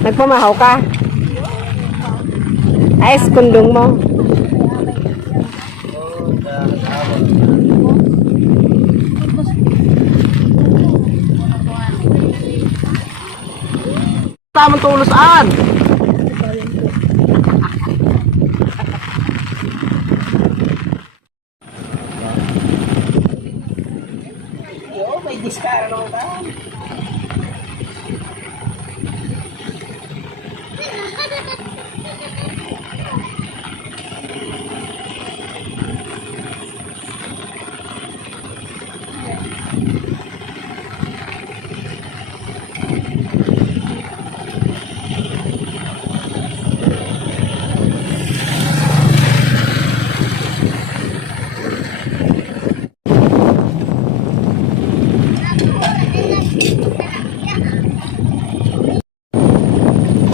Nagpamahaw ka? Ay, kundong mo. Tamang tulo saan? Yo, may diskara naman ka.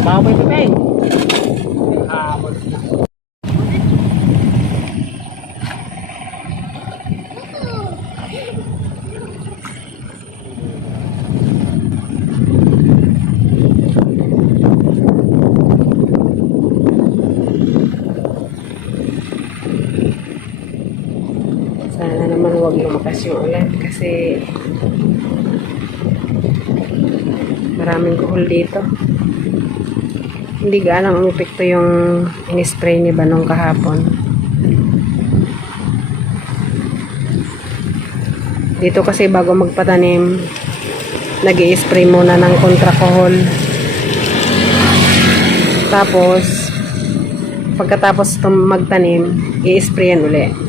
Baboy pa ba eh? Sana naman huwag lumakas yung ulan kasi maraming kuhol dito. Hindi gaano umepekto yung in-spray ni Banong kahapon. Dito kasi bago magpatanim, nag-i-spray muna ng kontra-kuhol. Tapos, pagkatapos magtanim, i-sprayan uli.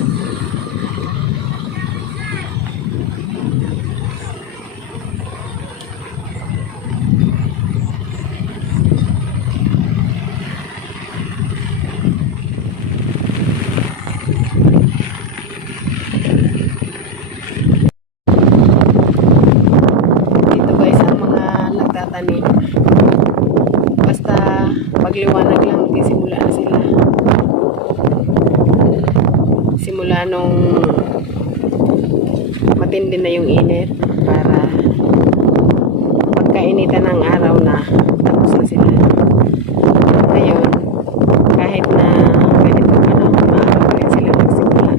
Basta pagliwanag lang magsisimula na sila. Simula nung matindi na yung init para pagkainitan ng araw na tapos na sila. Ngayon, kahit na ganito maaga pa rin sila magsimula.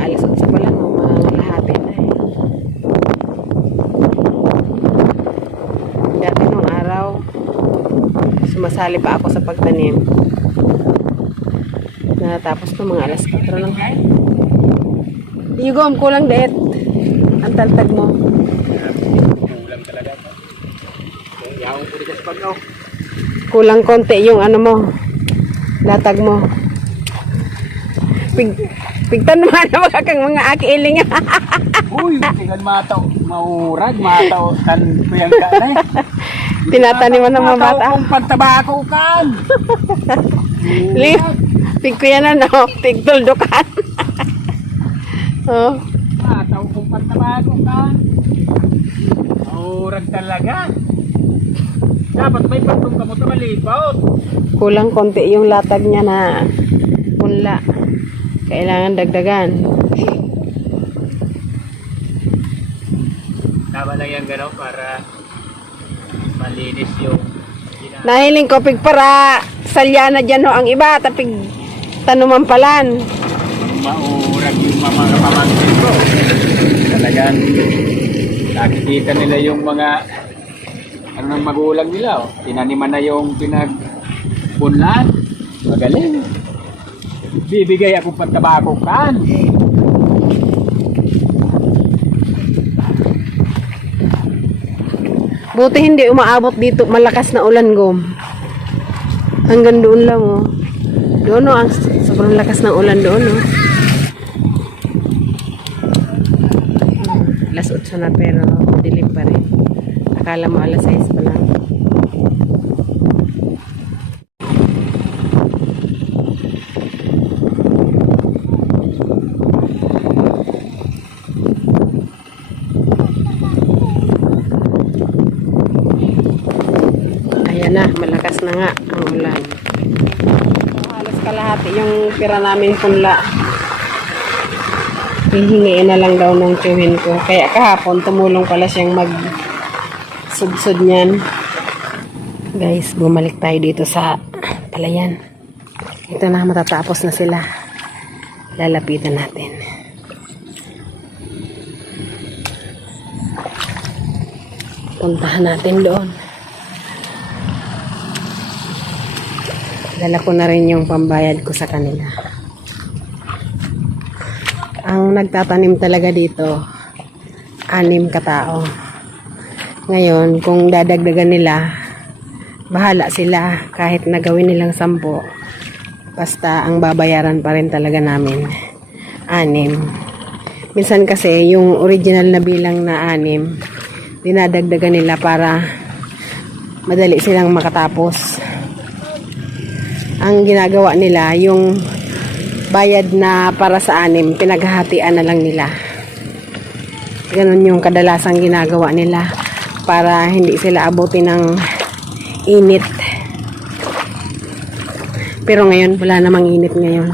Alas 8 pa lang mga lahati na eh. Dati nung araw, sumasali pa ako sa pagtanim. Natapos ko mga alas 4 lang. Yugom, kulang deet. Ang taltag mo. Kulang talaga. Kung yawang puri ka sa pag-aw. Kulang konti yung ano mo. Latag mo. Pigtan naman na kang mga akiiling. Uy, tingnan mataw. Maurag, mataw. Kan puyang ka na eh. Tinataniman ng mga bata. Mataw kung pantabako kan. Pig ko yan ano. Pigtuldukan. Oh. Mataw kung pantabako kan. Maurag talaga. Dapat may pantong ka mo ito malipot. Kulang konti yung latag niya na punla. Kailangan dagdagan. Tama lang yan gano'n para malinis yung Nahiling ko pig para salya na dyan ho ang iba. Tapig tanuman palan. maurag yung mga pamangkin ko. Talagang nakikita nila yung mga ano ng magulang nila. Oh. Tinaniman na yung pinagpunlan. Magaling. Bibigay ako pantabako kan. Buti hindi umaabot dito malakas na ulan gom. Hanggang doon lang oh. Doon oh, ang sobrang lakas ng ulan doon oh. Alas 8 na pero dilim pa rin. Akala mo alas 6 pa lang. Ayan na, malakas na nga ang ulan. Halos kalahati yung pira namin punla. Hihingiin na lang daw ng tiyuhin ko. Kaya kahapon tumulong pala siyang sudsod niyan. Guys, bumalik tayo dito sa palayan. Ito na, matatapos na sila. Lalapitan natin. Puntahan natin doon. Dala ko na rin yung pambayad ko sa kanila. Ang nagtatanim talaga dito, 6 katao. Ngayon, kung dadagdagan nila, bahala sila kahit nagawin nilang 10. Basta ang babayaran pa rin talaga namin 6. Minsan kasi yung original na bilang na 6, dinadagdagan nila para madali silang makatapos. Ang ginagawa nila, yung bayad na para sa 6, pinaghahatian na lang nila. Ganun yung kadalasang ginagawa nila para hindi sila abutin ng init. Pero ngayon, wala namang init ngayon.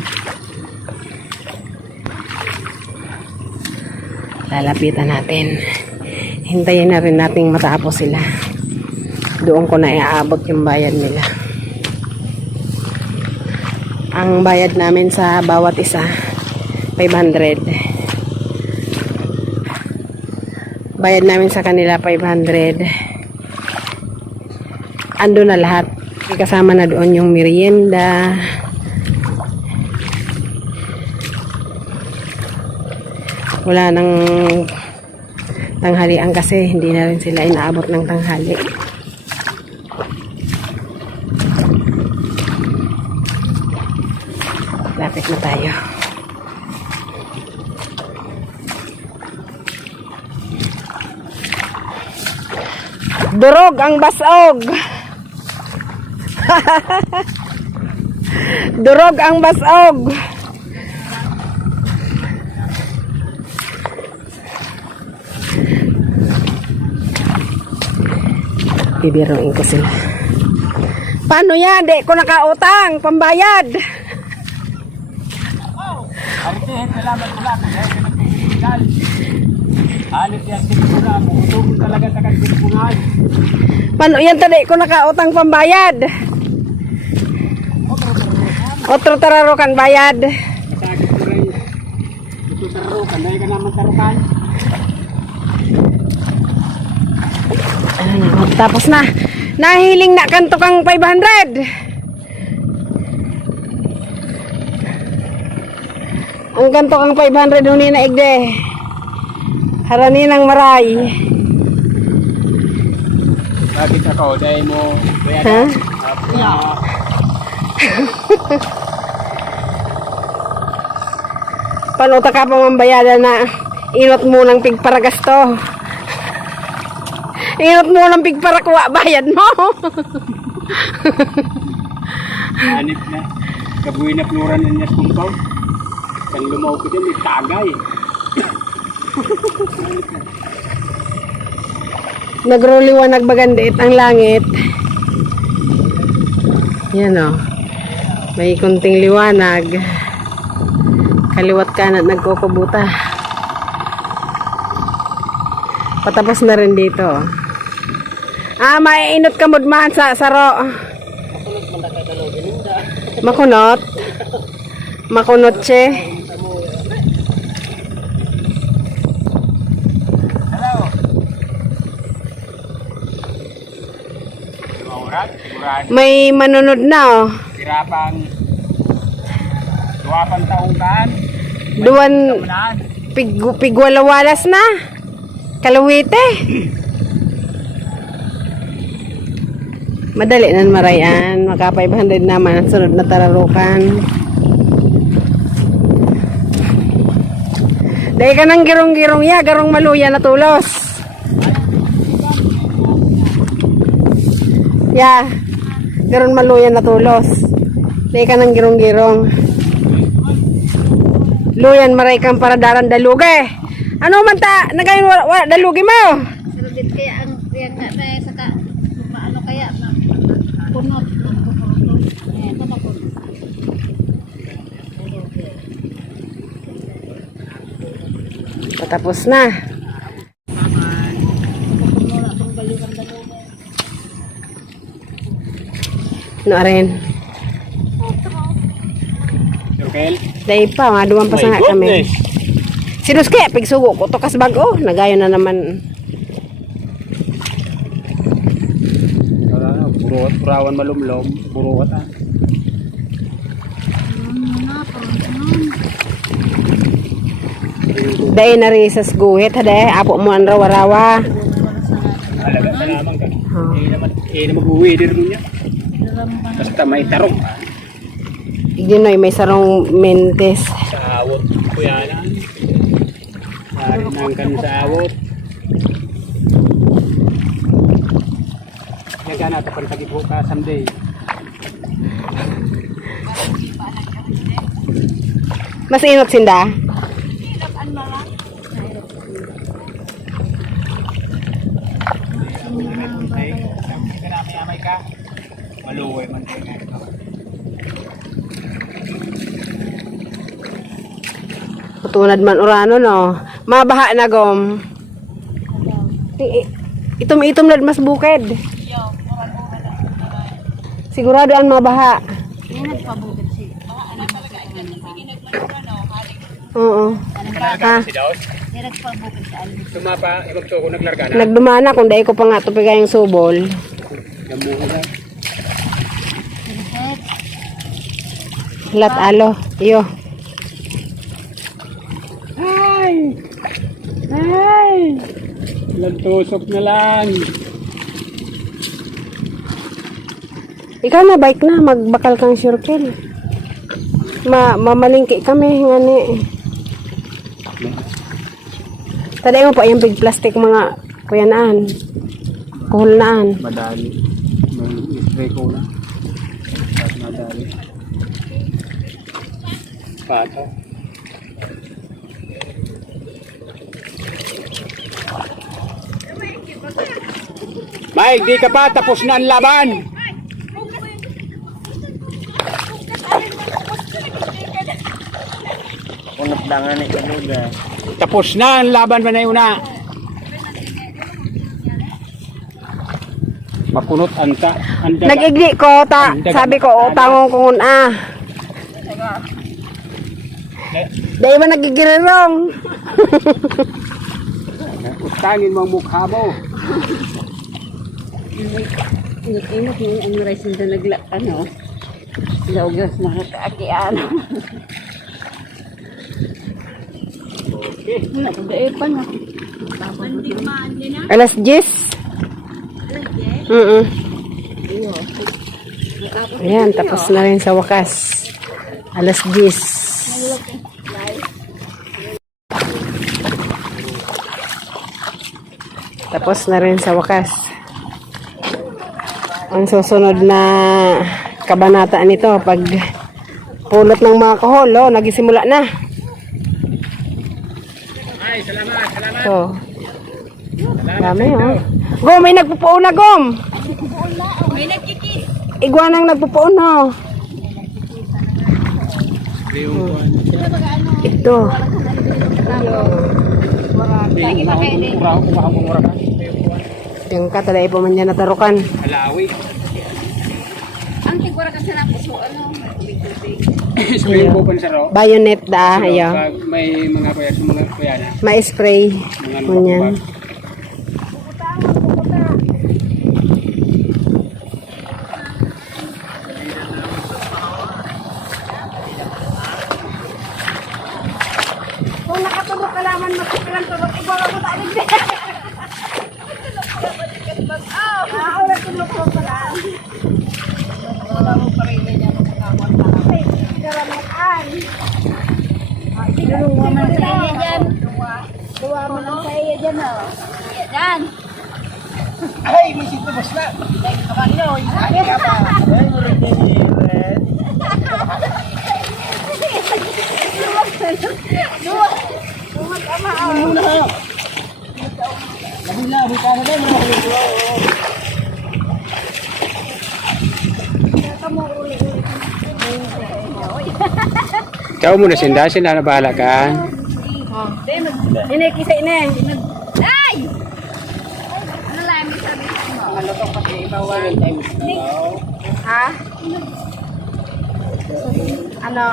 Lalapitan natin. Hintayin na rin nating matapos sila. Doon ko na iaabot yung bayad nila. Ang bayad namin sa bawat isa, 500. Bayad namin sa kanila, 500. Ando na lahat. Kasama na doon yung merienda. Wala nang tanghalian kasi hindi na rin sila inaabot ng tanghali. Lapit na tayo. Durog ang basog. Durog ang basog. Bibiruin ko sila. Paano yan? Di ko nakautang. Pambayad. Aritin, salamat ko lang. Kaya ka nagpipiligal. Alit yan, sinipuna. Bukutong talaga sa kanipunipungan. Paano yan? Di ko nakautang pambayad. Otro tararo kan bayad. Katagit ko rin. Ito tarukan. Dahil ka naman tarukan. Tapos na. Nahiling na kanto kang 500. Ang kanto kang 500 nung ninaigde. Harani ng maray. Bakit ako? Dahil mo... Ha? Panuta ka pang mambayada na inot mo ng pigparagasto. Inot mo ng pigparakuha, bayad mo. Anip na. Kabuhi na pluran ng Nyas Kumpaw. Kan lumaw ko dyan, may tagay. Nagroliwanag bagandit ang langit. Yan o. May kunting liwanag. Kaliwat kanan nagkukubuta. Patapos na rin dito. Maiinot ka mudmahan sa saro. Makunot. Makunot siya. Hello. Maurat, murad. May manunod na oh. Hirapang 2 taong kaan. Duwan Unahan. pigwalawalas na. Kalawite. Madali nan marayan. Maka 500 naman ang sunod na tararukan. Dahil ka ng girong-girong ya, garong maluya na tulos. Ya, garong maluya na tulos. Dahil ka ng girong-girong. Luyan maray kang para daran daluge. Ano man ta, nagayon wala daluge mo? Pero din kaya ang riyan nga na saka ano kaya punot. Eh, ito na punot. Patapos na. Puno na itong balikan na mo. No rin. Circle. Dahil pa, mga duman pa sa nga kami. Sinus kaya, pigsugo ko to kas bago. Nagayo na naman. Buruhat, purawan malumlom. Buruhat ah. Dahil na rin sa guhit, hade. Apo mo ang rawa-rawa. Alaga sa naman ka. Eh naman uwi din mo niya. Basta may tarong. Iginoy, may sarong mentes. Sa awot. Kuya lang. Nangkan sa awot. Yan ka na, tapos tagip ka someday. Mas inot sinda. May ka. Maluway man kayo nga. Tunad man urano no. Mabaha na gom. Itom-itom lad mas bukid. Sigurado ang mabaha. Oo. Kanalaga si Daos. Nagpabukid sa alin. Tumapa, ibang ko naglarga na. Nagdumana kung dahil ko pa nga tupigay yung subol. Namuha na. Lat alo. Iyo. Ay! Ay! Lantusok na lang. Ikaw na bike na. Magbakal kang circle. Mamalingki kami. Ngani. Taday mo pa yung big plastic mga kuyanaan. Kuhulnaan. Madali. May spray ko na. Madali. Pato. Mike, di ka pa tapos na ang laban. Unat dangan ni kanuga. Tapos na ang laban ba na yun na? Mapunot anta. Nag-igli ko. Sabi ko, utangong kung Dahil ba nagigirerong? Utangin mo ang mukha mo. Init mo ang rice na nagla, laugas na kakakian. Wala ko dahil pa na. Alas 10. Ayan, tapos na rin sa wakas. Alas 10. Tapos na rin sa wakas. Ang susunod na kabanata nito pag pulot ng mga kahol, nagisimula na. Ay, salamat. So, dami Gom, may nagpupuon na, Gom. May nagkikis. Iguanang nagpupuon na. Ito. Lagi pa kayo din. Yung katalay pa man niya natarukan. Alawi. Ang tigwara kasi na po, Spray po pan sa ro. Bayonet da, ayo. Pag may mga kuya na. Ma-spray. Mga Ganyan. Kung nakatulog ka naman, matikilang tulog. Ibawa ko tayo din. Wala tulog ko pala. Wala mo pa rin niya. Dua man sa iya dyan. Dua man sa iya dyan, Iya dyan. Ay, may sito bas na. Kaman nyo. Ay, kapa. Ay mo rin din red. Dua. Dua tama. Labila, buka na din. Ikaw muna sinda, sila na bahala ka. Ini, kisah ini. Ay! Ano time sabihin mo. Malutong pati ibawan. Ha? Ano?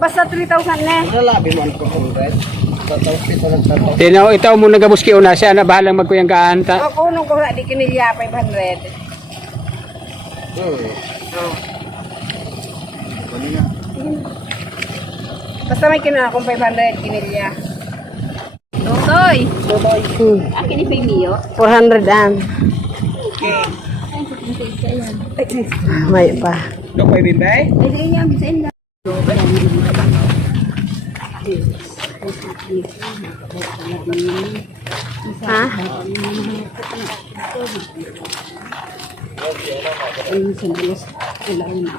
Basta 3,000 na. Nalabi mo ang 400. Tatawag ito ng tatawag. Itaw mo nagabuski una siya na bahalang magkuyang kaanta. O, kunong ko na di kinilya 500. Basta may kinuha akong 500 kinilya. Toy. Akin ni Pemio. 400 an. May pa. Ito pwede din ba? Ay, sige niya, bisain na. Ha? Ay, sandalos. Kailangan na.